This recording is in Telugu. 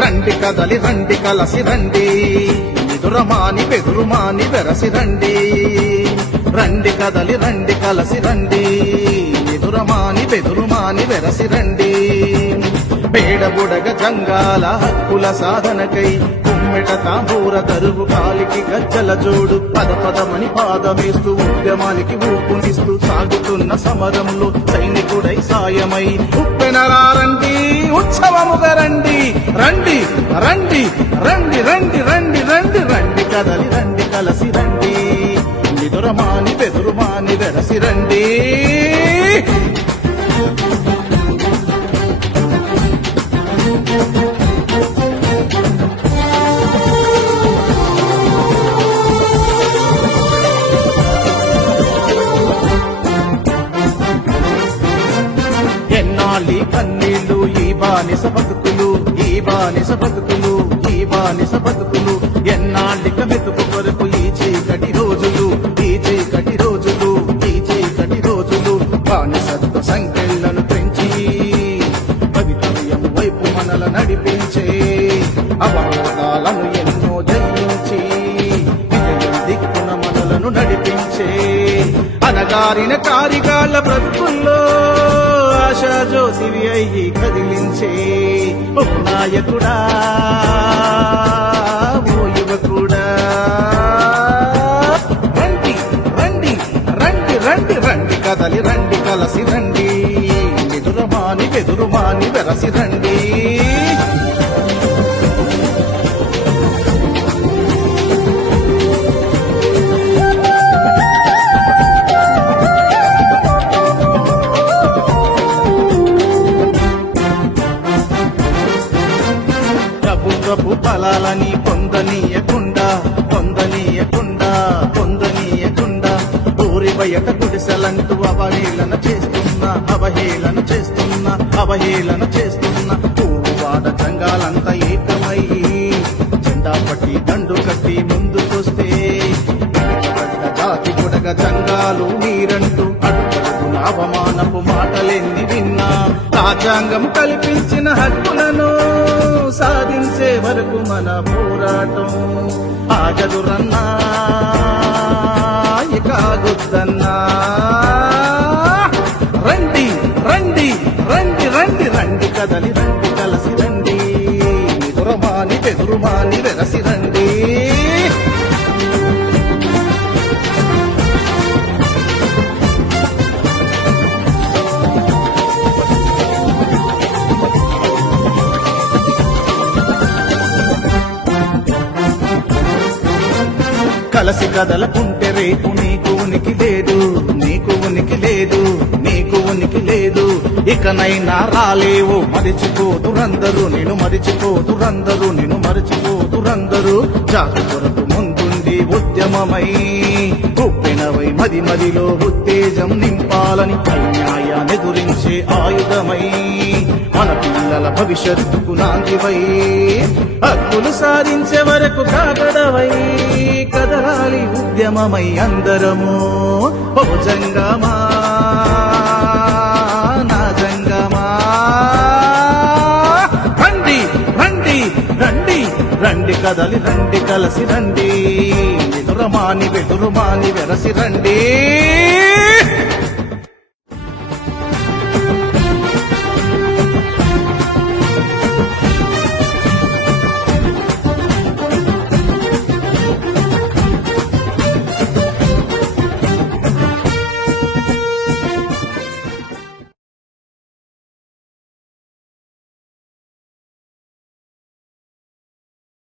రండి కదలి రండి కలసి రండి ఎదురమాని బెదురుమాని వెరసి రండి రండి కదలి రండి కలసి రండి ఎదురమాని బెదురుమాని వెరసి రండి పేడబుడగ జంగాల హక్కుల సాధనకై కుమ్మెట తాంబూర తరువు కాలికి గజ్జల జోడు పదమని పాదమేస్తూ ఉద్యమానికి ఊపునిస్తూ సాగుతున్న సమరంలో సైనికుడై సాయమై ఉప్పెనరారండి ఉత్సవముగా రండి రండి రండి రండి రండి రండి రండి రండి కదలి రండి కలసి రండి ఎదురమాని బెదురుమాని వెరసి రండి ఎన్నాళ్ళి కన్నీళ్ళు ఈ బానిస బతుకులు ఈ బానిస బతుకులు ఈ బానిస బతుకులు ఎన్నాళ్ళిక మెతుకు కొరకు ఈ చీకటి రోజులు ఈ చీకటి రోజులు ఈ చీకటి రోజులు బానిసత్వ సంఖ్యలను పెంచి భవితవ్యం వైపు మనల నడిపించే అవరోధాలను ఎన్నో జయించి విజయం దిక్కున మనలను నడిపించే అనగారిన కారిగాళ్ల బ్రతుకుల్లో ఆశా జ్యోతివి అయ్యి కదిలించే ఓ నాయకుడా ఓ యువకుడా రండి రండి రండి రండి రండి కదలి రండి కలసి రండి ఎదురుమాని బెదురుమాని వెరసి రండి ప్రభుత్వపు ఫలాలని పొందనీయకుండా పొందనీయకుండా పొందనీయకుండా ఊరి బయట గుడిసెలంటూ అవహేళన చేస్తున్నా అవహేళన చేస్తున్నా అవహేళన చేస్తున్నా ఊరువాడ జంగాలంతా ఏకమై జెండా పట్టి దండు కట్టి ముందుకొస్తే జాతి బుడగ జంగాలు నీరంటూ అడుగున అవమానపు మాటలెన్ని విన్నా రాజ్యాంగం కల్పించిన హక్కులను సాధించే వరకు మన పోరాటం ఆగదురన్నా ఇక ఆగుద్దన్నా రండి రండి రండి రండి రండి కదలి రండి కలసి రండి ఎదురుమాని బెదురుమాని వెరసి రండి కలసి కదలకుంటే రేపు నీకు ఉనికి లేదు నీకు ఉనికి లేదు నీకు ఉనికి లేదు ఇకనైనా రాలేవు మరిచిపోతురందరూ నేను మరిచిపోతురందరూ నేను మరిచిపోతురందరూ జాతి కొరకు ముందుండి ఉద్యమమై ఉప్పెనవై మదిలో ఉత్తేజం నింపాలని అన్యాయాన్నెదురించే ఆయుధమై మన పిల్లల భవిష్యత్తుకు నాందివై హక్కులు సాధించే వరకు కాగడవై కదలాలి ఉద్యమమై అందరము ఓ జంగమా నా జంగమా రండి రండి రండి రండి కదలి రండి కలసి రండి ఎదురమాని బెదురుమాని వెరసి రండి